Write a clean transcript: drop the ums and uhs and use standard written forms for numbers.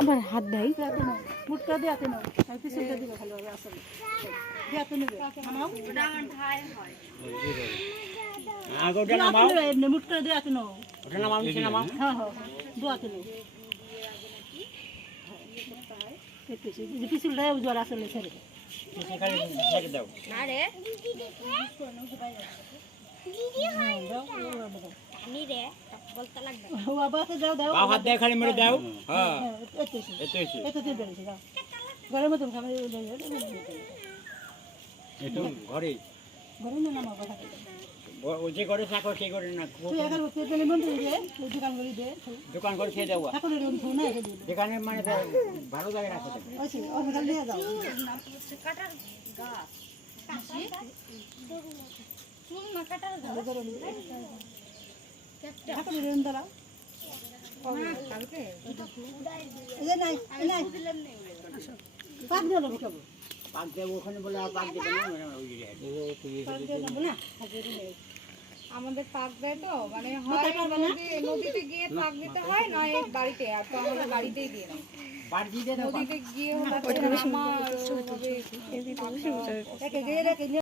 আবার হাত দেয় মুটকা দিয়ে হাতে নাও পিছনটা দিবে ভালোভাবে আসলে দিয়ে হাতে নেবে এমনি মুটকা দিয়ে হাতে নাও হ্যাঁ হ্যাঁ দু হাতে নাও পিছনটা জ্বর আসলে ছেড়ে ঘরের মতন খাবার ঘরে ঘরে না আমার কথা যে করে থাকো সে করে না তুই এখন তেলে মন্দির দে দোকান করে দে দোকান করে খেয়ে দেবো এখন এরকম ফোন না রেখে দিবি যেখানে মানে ভালো জায়গায় রাখো ওই অনেক নিয়ে যাও কাটার গাছ কাটার এখন এরকম দাঁড়াও এই যে নাই নাই পাক দিয়ে নেবো কেবল পাক দেবো ওখানে বলে আর পাক দেবে না পাক দিয়ে নেবো না আমাদের পাক দেয় তো মানে হয় নদীতে গিয়ে পাক দিতে হয় নয় বাড়িতে আর তো আমাদের বাড়িতেই দিয়ে দেয় বাড়ি দিয়ে নদীতে গিয়ে